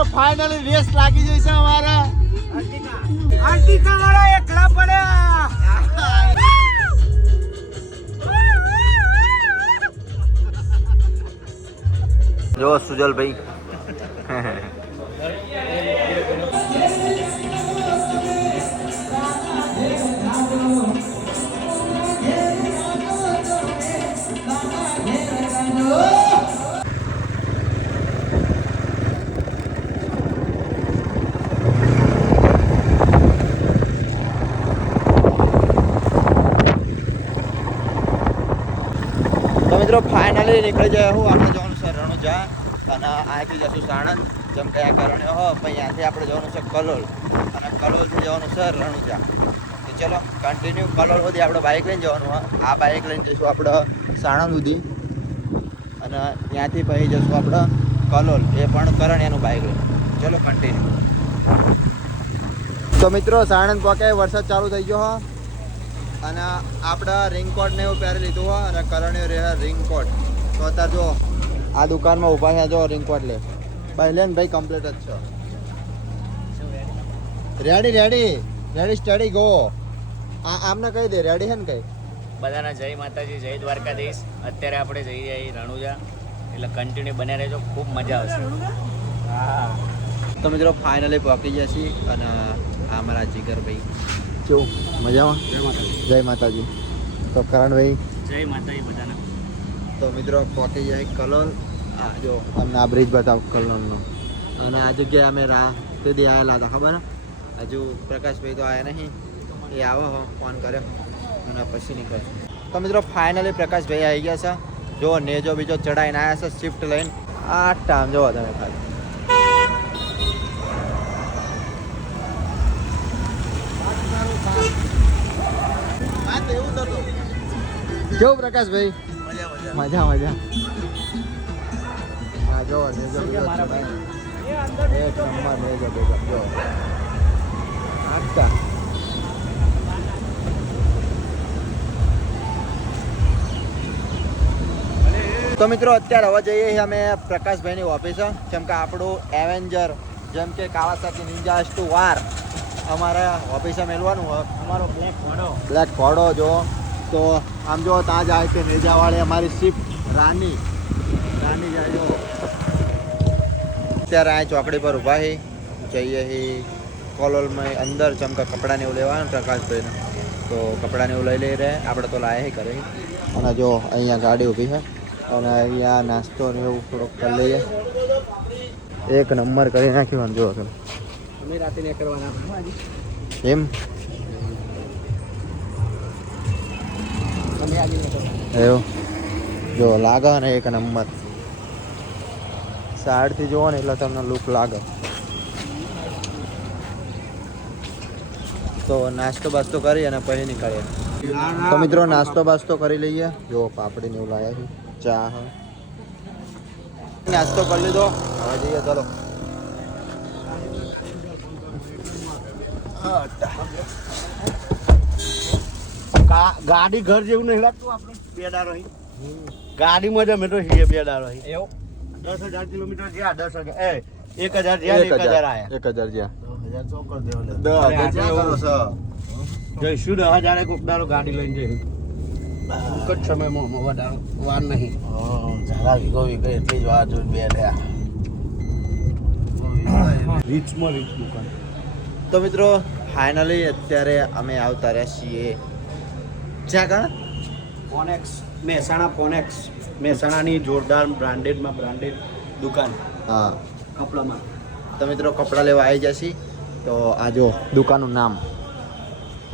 મિત્રો finally race લાગી જઈ છે અમારા આર્ટિકા વાળા એકલા પડ્યા. જો સુજલ ભાઈ મિત્રો ફાઇનલી નીકળી જાય હું આપણે જવાનું છે રણુજા અને અહીંથી જશું સાણંદ જેમ કે આ કરણે હો પછી અહીંયાથી આપણે જવાનું છે કલોલ અને કલોલથી જવાનું છે રણુજા તો ચલો કન્ટિન્યુ કલોલ સુધી આપણે બાઇક લઈને જવાનું હોય આ બાઇક લઈને જઈશું આપણે સાણંદ સુધી અને ત્યાંથી પછી જશું આપણે કલોલ એ પણ કરણિયાનું બાઇક લઈને ચલો કન્ટિન્યુ. તો મિત્રો સાણંદ પહોંચે વરસાદ ચાલુ થઈ ગયો હો અને આપણે રેઇનકોટ ને એવું પહેરી લીધું હોય અને કરણ્યો રહે રેઇનકોટ તો અત્યારે જો આ દુકાનમાં ઊભા છે જો રેઇનકોટ લે ભાઈ લે ને ભાઈ કમ્પ્લીટ જ છે. Ready ready ready study go આમને કહી દે રેડી છે ને કઈ બધાના જય માતાજી જય દ્વારકાધીશ. અત્યારે આપણે જઈ રહ્યા રણુજા એટલે કન્ટિન્યુ બન્યા રહેજો, ખૂબ મજા આવશે. હા તો મિત્રો ફાઇનલી પહોંચી ગયા છીએ અને આ મારા જીગરભાઈ કેવું મજામાં જય માતાજી. તો કરણભાઈ જય માતાજી બધાના. તો મિત્રો પહોંચી જાય કલોલ આ જો અમને આ બ્રિજ બતાવ કલોલનો અને આ જગ્યાએ અમે રાતથી આવેલા હતા ખબર ને હજુ પ્રકાશભાઈ તો આવ્યા નહીં એ આવો હો ફોન કર્યો અને પછી નીકળે. તો મિત્રો ફાઇનલી પ્રકાશભાઈ આવી ગયા છે જો નેજો બીજો ચડાવીને આવ્યા છે શિફ્ટ લઈને આ ટાઈમ જોવો તમે ખાલી કેવું પ્રકાશભાઈ મજા મજા હા જો નેજો બીજો ચડાવીને એક નંબર નેજો બીજો જો આટલા તો મિત્રો અત્યારે હવે જઈએ છીએ અમે પ્રકાશભાઈની ઓફિસે જેમ કે આપણું એવેન્જર જેમ કે કાવાસાકી નિંજા S2R અમારા ઓફિસે મેળવાનું હોય અમારો બ્લેક ઘોડો જો તો આમ જો ત્યાં જાય કે નેજાવાળી અમારી શિફ્ટ રાની જાય જો અત્યારે આ ચોકડી પર ઊભા છીએ જઈએ છીએ કોલોલમાં અંદર જેમ કે કપડાને એવું લેવાનું પ્રકાશભાઈને તો કપડાને એવું લઈ લઈ રહે આપણે તો લાયા કરે અને જો અહીંયા ગાડી ઊભી છે અને અહીંયા નાસ્તો ને એવું થોડોક કરી લઈએ એક નંબર કરી નાખ્યું જો તમે અમે રાતે ને કરવાના એમ અમે આજે ને કરવાના એવું જો લાગે ને એક નંબર સાઈડથી જુઓ ને એટલે તમને લુક લાગે. તો નાસ્તો બાસ્તો કરી અને પછી નીકળીએ. તો મિત્રો નાસ્તો બાસ્તો કરી લઈએ જો પાપડી ને એવું લાવ્યા છે ચા નાસ્તો કરી લીધો હવે જઈએ ચાલો. ગાડી ઘર જેવું નહીં લાગતું આપણે બેડા રહી ગાડીમાં જ અમે તો છીએ બેડા રહી એવું 10,000 કિલોમીટર જ્યાં 10,000 1,000 જ્યાં 1,000 આયા 1,000 જ્યાં 10,000 ચોક્કસ દેવો 10,000 જઈશું 10,000 કોક દાડો ગાડી લઈને જઈશું જ સમયમાં વધારે વાર નહીં ઝાલા વીઘો એટલી જ વાર જોઈને બેઠા રીચમાં રીચ દુકાન. તો મિત્રો ફાઇનલી અત્યારે અમે આવતા રહ્યા છીએ જ્યાં કણ ફોનેક્સ મહેસાણા ફોનેક્સ મહેસાણાની જોરદાર બ્રાન્ડેડ દુકાન હા કપડામાં. તો મિત્રો કપડાં લેવા આવી જશે તો આ જો દુકાનનું નામ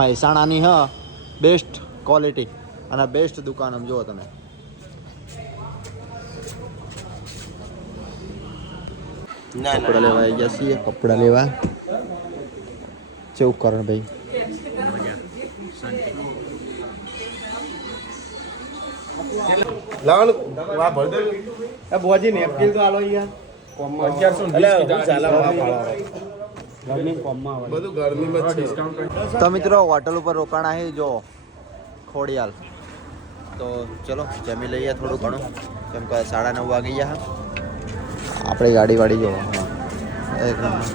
મહેસાણાની હ બેસ્ટ ક્વોલિટી અને બેસ્ટ દુકાન આમ જુઓ તમે. કપડાં લેવા આવી ગયા છીએ કપડાં લેવા કેવું કરણભાઈ બોજી નેપકિન તો આલો યાર કોમમાં 1120 તો મિત્રો હોટલ ઉપર રોકાણા છે જો ખોડિયાલ. તો ચલો જમી લઈએ થોડું ઘણું કેમ કે 9:30 વાગી ગયા. આપણી ગાડી વાળી જો એક નંબર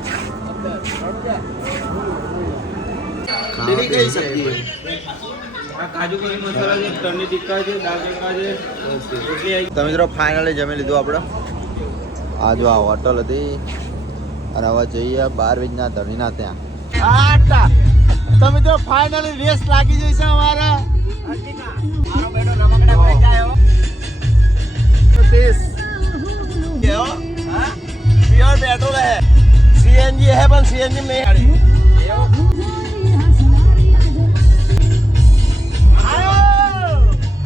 તેની કઈ સબ્જી है? કાજુ કરી મસાલા છે, પનીર ટિક્કા છે, દાળ ટિક્કા છે, રોટલી તો મિત્રો ફાઇનલી જમી લીધું આપણે. આ જો આ હોટલ હતી અને હવે જઈએ 12 વીજના ધણીના ત્યાં. આટા તો મિત્રો ફાઇનલી રેસ લાગી જઈ છે અમારા. મારો બેટો રમકડા ભરી જાય હો. देश क्या हो हाँ प्योर पेट्रोल है सीएनजी है पर सीएनजी में आयो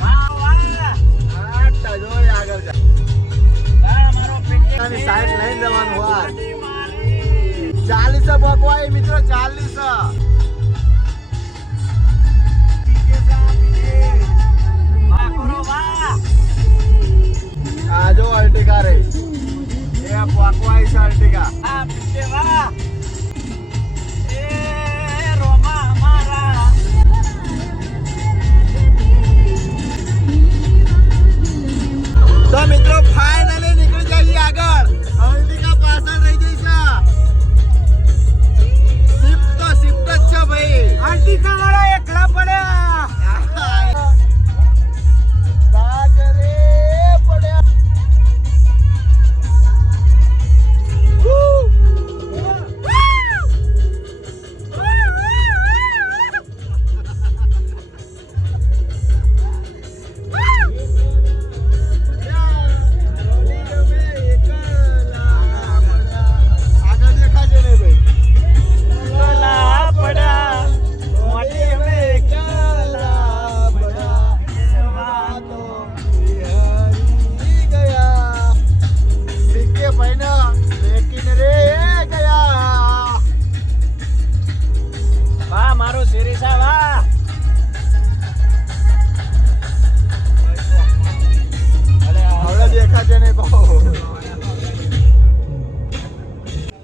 वाह वाह आटा जो આગળ જા મારો પેટની સાઈડ લઈને જવાનું હોય 40 બકવાય મિત્રો 40 આ જો અલ્ટિકા રે એ પાકવાઈ છે અલ્ટિકા આ પીછે વાહ એ રોમા અમારા તો મિત્રો ફાઇનલી નીકળી જઈએ આગળ અલ્ટિકા પાછળ રહી જઈ છે શિફ્ટ જ છે ભાઈ અલ્ટિકા વાળા એકલા પડ્યા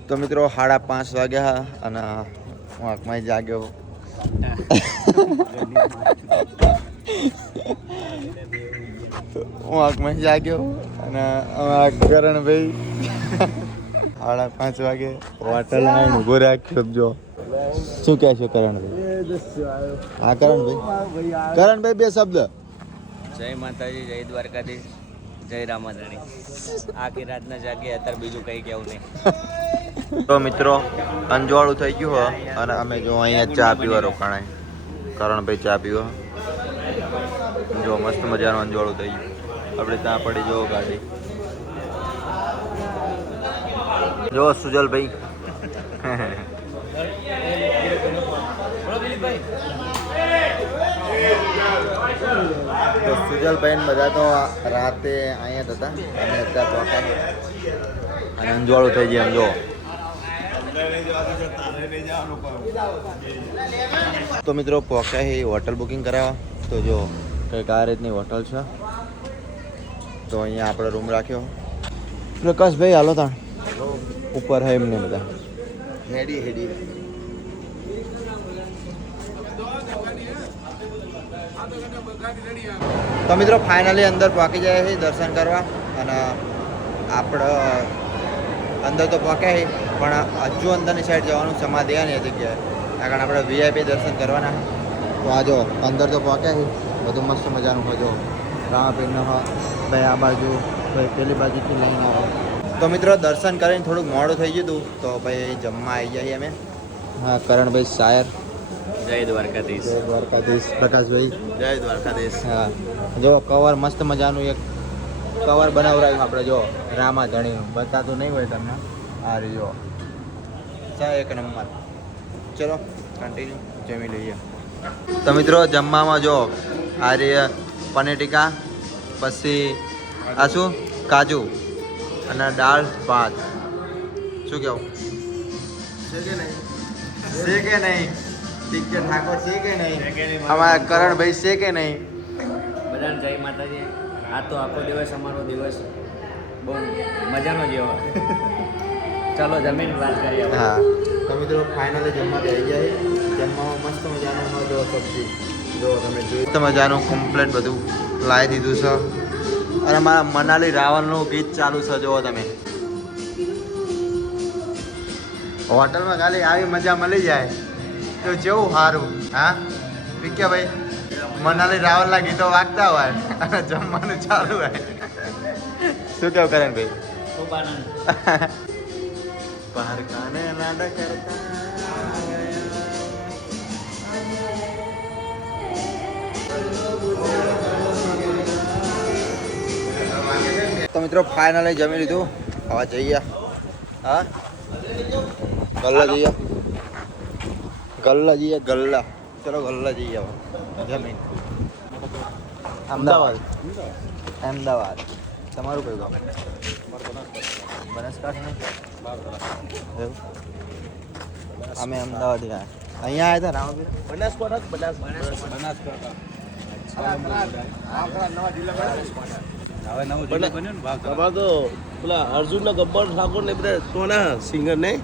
તો મિત્રો 5:30 વાગ્યા અને હું આંખમાં જાગ્યો. હું આંખમાં જાગ્યો અને અમારા કરણભાઈ 5:30 વાગે હોટલ આવીને ઊભો રાખ્યો. જો શું કહે છે કરણભાઈ? હા કરણભાઈ બે શબ્દ. જય માતાજી, જય દ્વારકાધીશ, જય રામાધણી. આખી રાતના જાગે અત્યારે બીજું કંઈ કેવું નહીં. તો મિત્રો અંજવાળું થઈ ગયું હોય અને અમે જો અહીંયા ચા પીવા રોકાણાય. કરણભાઈ ચા પીવા જો મસ્ત મજાનું અંજવાળું થઈ ગયું. આપણે ત્યાં પડી જો ગાડી જો સુજલભાઈ. તો સુજલભાઈ ને બધા તો રાતે અહીંયા જ હતા અને અત્યારે પહોંચ્યા અને અંજવાળું થઈ જાય. જો તો મિત્રો પહોંચ્યા એ હોટલ બુકિંગ કરાવવા. તો જો કંઈક આ રીતની હોટલ છે. તો અહીંયા આપણે રૂમ રાખ્યો. પ્રકાશભાઈ હાલો તાણ ઉપર હે એમને બધા હેડી હેડી તો મિત્રો ફાઇનલી અંદર પહોંચી જાય છે દર્શન કરવા. અને આપણે અંદર તો પહોંચ્યા છે પણ હજુ અંદરની સાઈડ જવાનું સમાધિ નહીં જગ્યાએ કારણ આપણે વીઆઈપી દર્શન કરવાના. તો આ જો અંદર તો પહોંચ્યા છે બધું મસ્ત મજાનું હોય. જો રામાપીરનો ભાઈ આ બાજુ ભાઈ પેલી બાજુથી લઈને આવે. તો મિત્રો દર્શન કરીને થોડુંક મોડું થઈ ગયું હતું તો ભાઈ જમવા આવી જઈએ અમે. હા કરણભાઈ શાયર. જય દ્વારકાધીશ. જય દ્વારકાધીશ. પ્રકાશભાઈ જય દ્વારકાધીશ. હા જો કવર મસ્ત મજાનું એક કવર બનાવરાયું આપણે. જો રામા ધણીનું બતાતું નહીં હોય તમને. આ રહ્યો એક નંબર. ચલો કન્ટિન્યુ જમી લઈએ. તો મિત્રો જમવામાં જો આ રહી પનીર ટીકા, પછી આ શું કાજુ અને દાળ ભાત. શું કહેવું છે કે નહીં? ટીકે ઠાકોર છે કે નહીં? અમારા કરણભાઈ છે કે નહીં? બધાને જય માતાજી. આ તો આખો દિવસ અમારો દિવસ બહુ મજાનો જેવો. ચાલો જમીન વાત કરીએ. હા તો મિત્રો ફાઇનલી જમવા આવી જાય. જમવામાં મસ્ત મજાનું હોય. જો સબ્જી જો તમે જોઈ મસ્ત મજાનું કમ્પ્લેટ બધું લાવી દીધું છે. અને મારા મનાલી રાવણનું ગીત ચાલુ છે. જુઓ તમે હોટલમાં ખાલી આવી મજા મળી જાય તો જેવું સારું હા વિકે ભાઈ મનાલી રાવલના ગીતો વાગતા હોય અને જમવાનું ચાલુ હોય શું કેવું કરે ભાઈ ખૂબ આનંદ બહાર કાને નાડા કરતા તો મિત્રો ફાઇનલી જમી લીધું હવે જઈએ હા ગલ્લા જઈએ ગલ્લા ચલો ગલ્લા જઈએ હવે જમીન અમદાવાદ તમારું કયું ગામ બનાસકાંઠા એવું અમે અમદાવાદ અહીંયા આવ્યા હતા રામપીર તમારે તો પેલા અર્જુન ને ગબ્બર ઠાકોર ને બધા કોના સિંગર ને